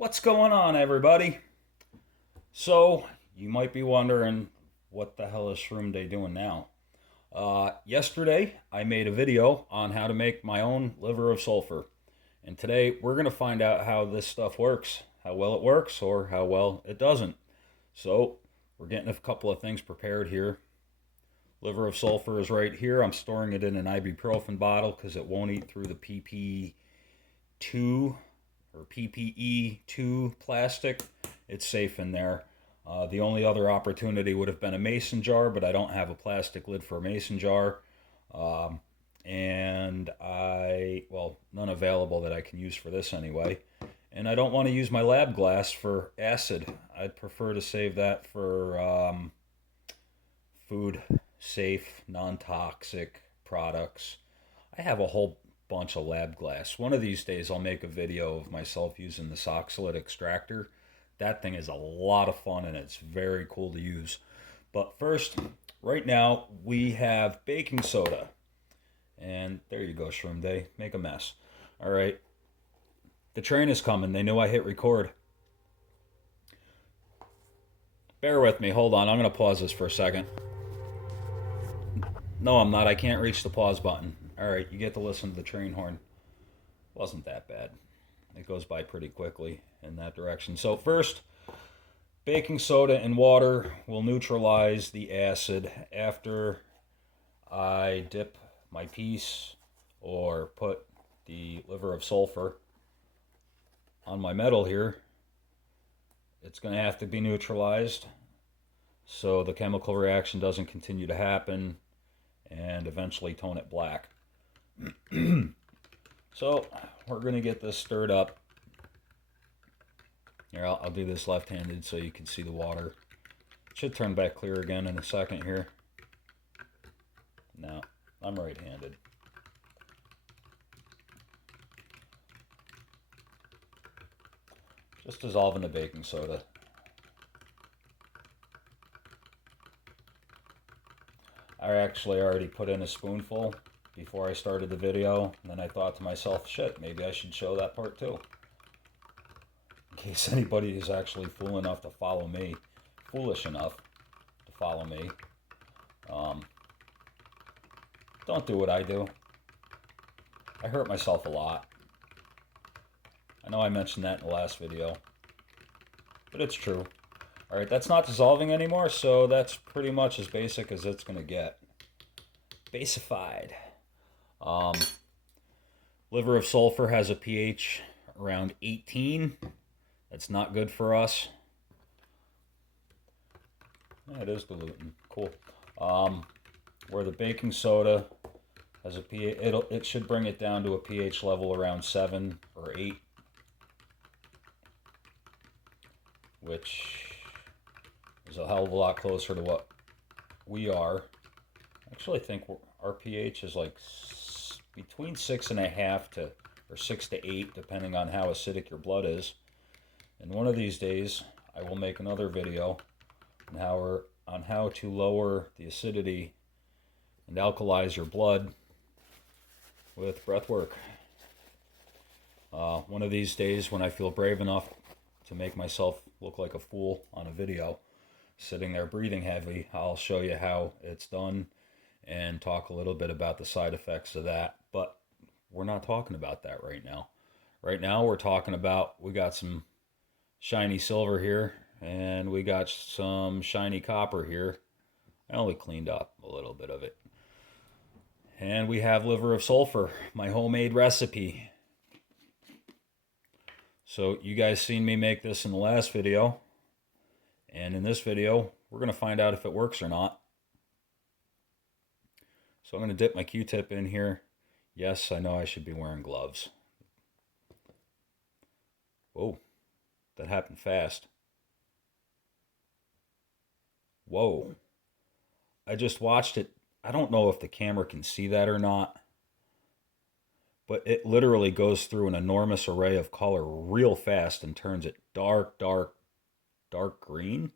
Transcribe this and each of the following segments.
What's going on, everybody? So, you might be wondering, what the hell is Shroom Day doing now? Yesterday, I made a video on how to make my own liver of sulfur. And today, we're going to find out how this stuff works, how well it works, or how well it doesn't. So, we're getting a couple of things prepared here. Liver of sulfur is right here. I'm storing it in an ibuprofen bottle because it won't eat through the PP2 or PPE2 plastic. It's safe in there. The only other opportunity would have been a mason jar, but I don't have a plastic lid for a mason jar. Well, none available that I can use for this anyway. And I don't want to use my lab glass for acid. I'd prefer to save that for food safe, non-toxic products. I have a whole bunch of lab glass. One of these days I'll make a video of myself using the oxalate extractor. That thing is a lot of fun and it's very cool to use. But first, right now we have baking soda. And there you go, Shroom Day. Make a mess. All right. The train is coming. They knew I hit record. Bear with me. Hold on. I'm going to pause this for a second. No, I'm not. I can't reach the pause button. All right, you get to listen to the train horn. Wasn't that bad. It goes by pretty quickly in that direction. So first, baking soda and water will neutralize the acid. After I dip my piece or put the liver of sulfur on my metal here, it's going to have to be neutralized so the chemical reaction doesn't continue to happen and eventually tone it black. So we're going to get this stirred up. Here, I'll do this left-handed so you can see the water. It should turn back clear again in a second here. No, I'm right-handed. Just dissolving the baking soda. I actually already put in a spoonful before I started the video, and then I thought to myself, shit, maybe I should show that part too. In case anybody is actually foolish enough to follow me. Don't do what I do. I hurt myself a lot. I know I mentioned that in the last video, but it's true. Alright, that's not dissolving anymore, so that's pretty much as basic as it's going to get. Basified. Liver of sulfur has a pH around 18. That's not good for us. Yeah, it is diluting. Cool. Where the baking soda has a pH, it should bring it down to a pH level around 7 or 8, which is a hell of a lot closer to what we are. I actually think our pH is like between 6.5 or 6 to 8, depending on how acidic your blood is. And one of these days, I will make another video on how to lower the acidity and alkalize your blood with breath work. One of these days, when I feel brave enough to make myself look like a fool on a video, sitting there breathing heavy, I'll show you how it's done and talk a little bit about the side effects of that. But we're not talking about that right now. Right now we're talking about, we got some shiny silver here and we got some shiny copper here. I only cleaned up a little bit of it. And we have liver of sulfur, my homemade recipe. So you guys seen me make this in the last video. And in this video, we're going to find out if it works or not. So I'm going to dip my Q-tip in here. Yes, I know I should be wearing gloves. Whoa, that happened fast. Whoa. I just watched it. I don't know if the camera can see that or not, but it literally goes through an enormous array of color real fast and turns it dark, dark, dark green.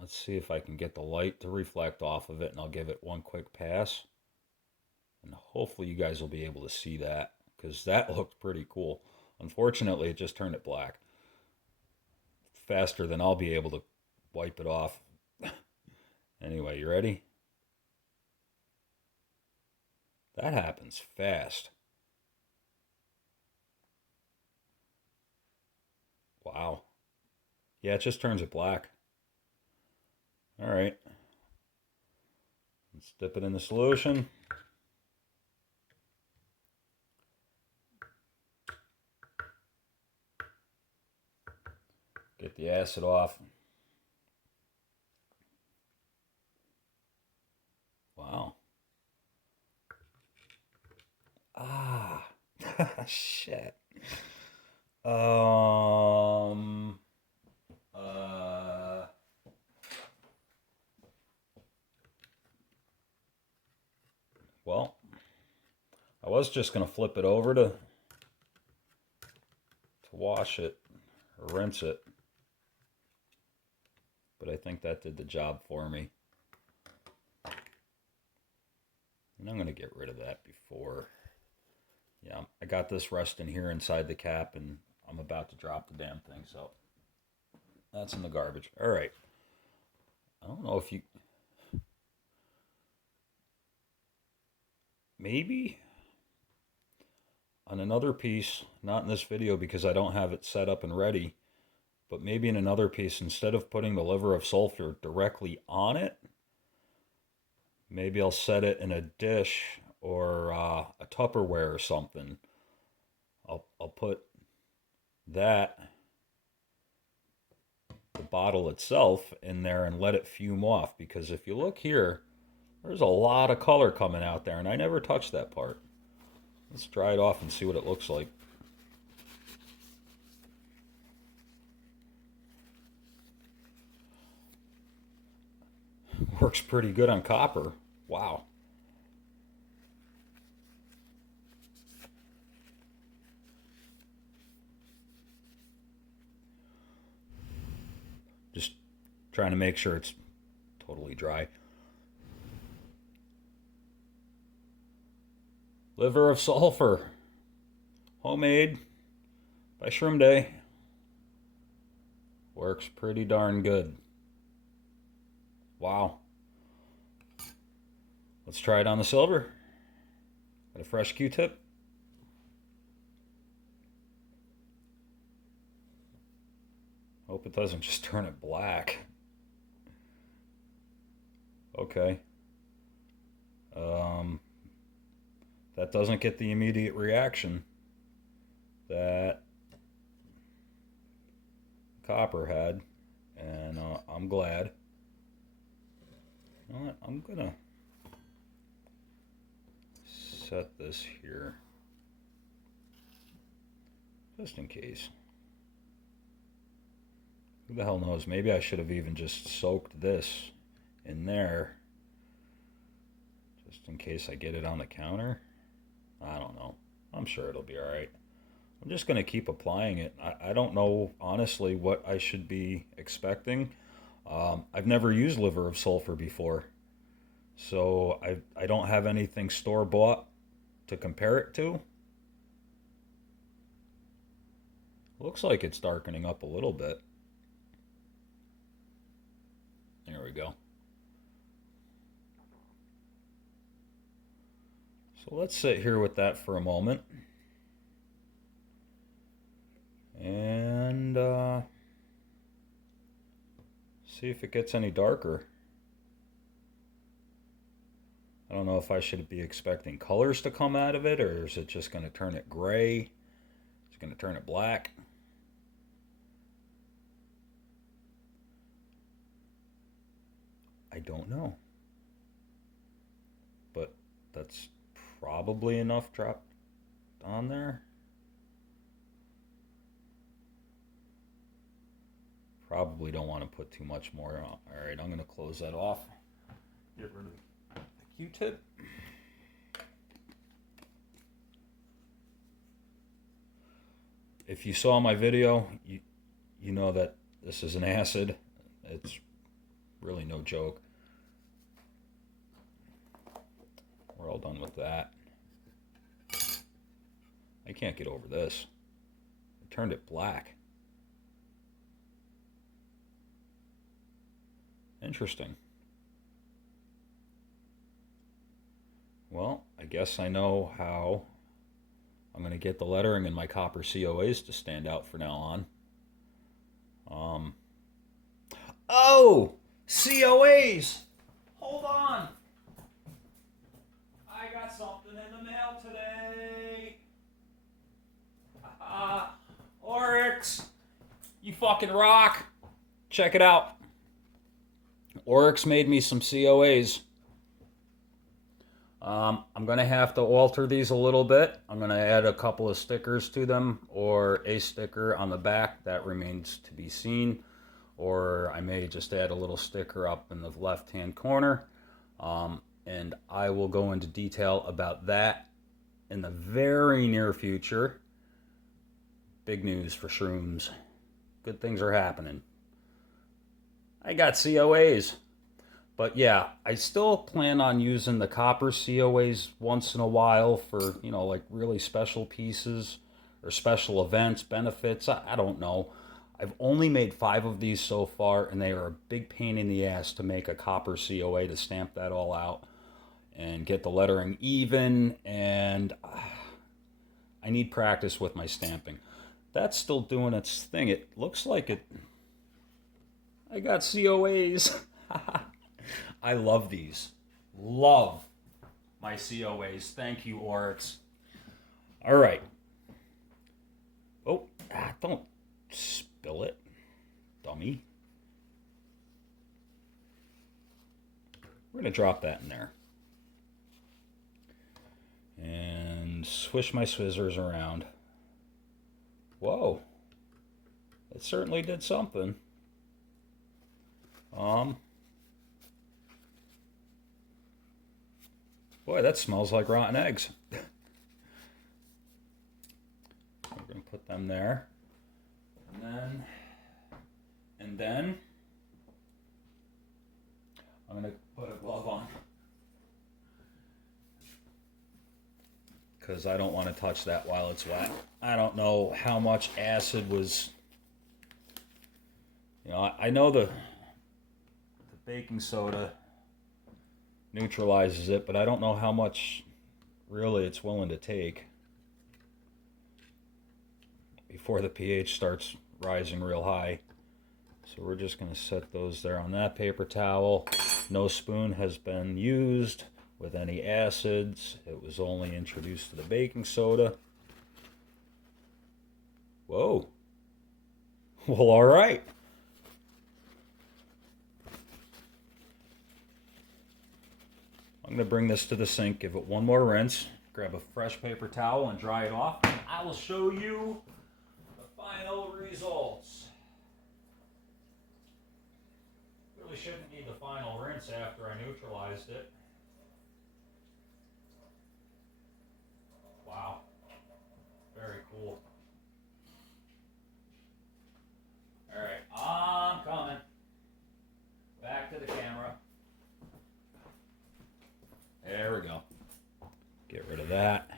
Let's see if I can get the light to reflect off of it, and I'll give it one quick pass. And hopefully you guys will be able to see that, because that looked pretty cool. Unfortunately, it just turned it black. Faster than I'll be able to wipe it off. Anyway, you ready? That happens fast. Wow. Yeah, it just turns it black. All right. Let's dip it in the solution. Get the acid off. Wow. Ah. Shit. Um. Uh. Well, I was just gonna flip it over to wash it or rinse it, but I think that did the job for me. And I'm gonna get rid of that before. Yeah, I got this resting here inside the cap, and I'm about to drop the damn thing, so that's in the garbage. All right. I don't know if you... Maybe on another piece, not in this video because I don't have it set up and ready, but maybe in another piece, instead of putting the liver of sulfur directly on it, maybe I'll set it in a dish or a Tupperware or something. I'll put that, the bottle itself, in there and let it fume off, because if you look here, there's a lot of color coming out there, and I never touched that part. Let's dry it off and see what it looks like. Works pretty good on copper. Wow. Just trying to make sure it's totally dry. Liver of sulfur. Homemade by Shroom Day. Works pretty darn good. Wow. Let's try it on the silver. Got a fresh Q-tip. Hope it doesn't just turn it black. Okay. That doesn't get the immediate reaction that copper had, and I'm glad. You know what? I'm gonna set this here just in case. Who the hell knows? Maybe I should have even just soaked this in there just in case I get it on the counter. I don't know. I'm sure it'll be all right. I'm just going to keep applying it. I don't know, honestly, what I should be expecting. I've never used liver of sulfur before, so I don't have anything store-bought to compare it to. Looks like it's darkening up a little bit. There we go. So let's sit here with that for a moment. And see if it gets any darker. I don't know if I should be expecting colors to come out of it, or is it just going to turn it gray? Is it going to turn it black? I don't know. But that's probably enough dropped on there. Probably don't want to put too much more on. All right, I'm going to close that off. Get rid of the Q-tip. If you saw my video, you know that this is an acid. It's really no joke. We're all done with that. I can't get over this. turned it black. Interesting. Well, I guess I know how I'm going to get the lettering in my copper COAs to stand out from now on. Oh! COAs! Hold on! I got something in the mail today! Oryx! You fucking rock! Check it out. Oryx made me some COAs. I'm going to have to alter these a little bit. I'm going to add a couple of stickers to them, or a sticker on the back. That remains to be seen. Or I may just add a little sticker up in the left-hand corner. And I will go into detail about that in the very near future. Big news for shrooms. Good things are happening. I got COAs. But yeah, I still plan on using the copper COAs once in a while for, like really special pieces or special events, benefits. I don't know. I've only made 5 of these so far, and they are a big pain in the ass to make a copper COA to stamp that all out and get the lettering even, and I need practice with my stamping. That's still doing its thing. It looks like it. I got COAs. I love these. Love my COAs. Thank you, Oryx. All right. Oh, don't spill it, dummy. We're going to drop that in there. And swish my scissors around. Whoa. It certainly did something. Boy, that smells like rotten eggs. We're going to put them there. And then I'm going to put a glove on. Because I don't want to touch that while it's wet. I don't know how much acid was... I know the baking soda neutralizes it, but I don't know how much really it's willing to take before the pH starts rising real high. So we're just going to set those there on that paper towel. No spoon has been used with any acids. It was only introduced to the baking soda. Whoa. Well, all right. I'm going to bring this to the sink, give it one more rinse, grab a fresh paper towel and dry it off, and I will show you the final results. Really shouldn't need the final rinse after I neutralized it. Wow. Very cool. Alright, I'm coming. Back to the camera. There we go. Get rid of that.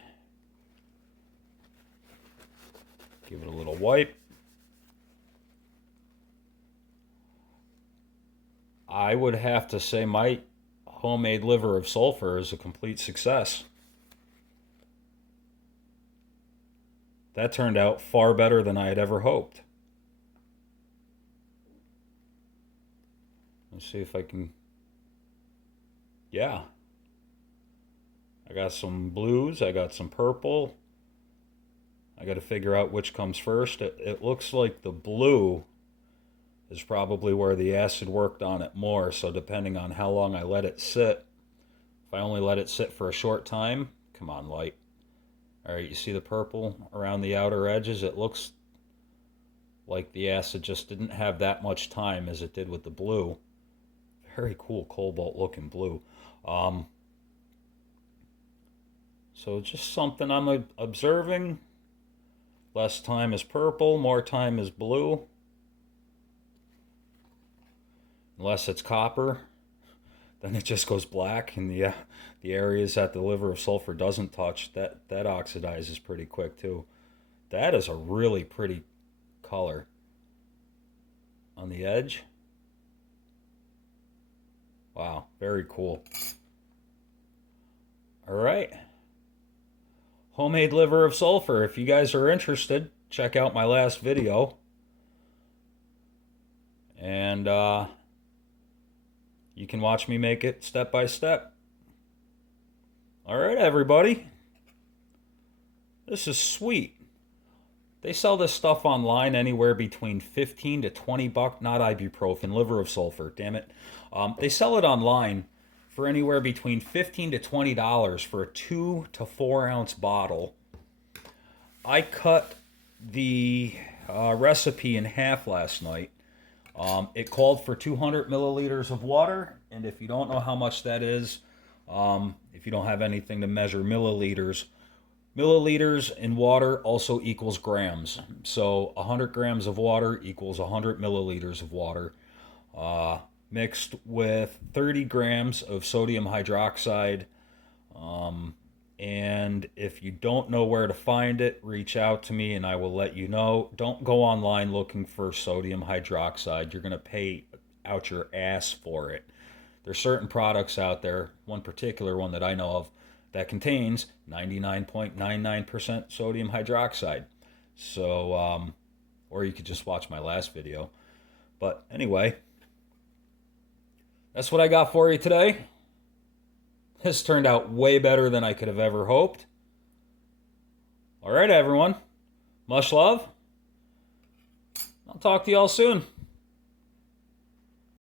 Give it a little wipe. I would have to say my homemade liver of sulfur is a complete success. That turned out far better than I had ever hoped. Let's see if I can... Yeah. I got some blues, I got some purple. I got to figure out which comes first. It looks like the blue is probably where the acid worked on it more, so depending on how long I let it sit, if I only let it sit for a short time, come on, light. Alright, you see the purple around the outer edges? It looks like the acid just didn't have that much time as it did with the blue. Very cool cobalt looking blue. So just something I'm observing. Less time is purple, more time is blue. Unless it's copper, then it just goes black, and the areas that the liver of sulfur doesn't touch, that oxidizes pretty quick too. That is a really pretty color on the edge. Wow, very cool. All right. Homemade liver of sulfur. If you guys are interested, check out my last video. And you can watch me make it step by step. All right, everybody. This is sweet. They sell this stuff online anywhere between 15 to 20 bucks, not ibuprofen, liver of sulfur, damn it. They sell it online for anywhere between 15 to $20 for a 2 to 4 ounce bottle. I cut the recipe in half last night. It called for 200 milliliters of water, and if you don't know how much that is, if you don't have anything to measure milliliters in water also equals grams. So 100 grams of water equals 100 milliliters of water, mixed with 30 grams of sodium hydroxide. And if you don't know where to find it, reach out to me and I will let you know. Don't go online looking for sodium hydroxide. You're going to pay out your ass for it. There's certain products out there, one particular one that I know of, that contains 99.99% sodium hydroxide. So, or you could just watch my last video. But anyway, that's what I got for you today. This turned out way better than I could have ever hoped. All right, everyone. Much love. I'll talk to y'all soon.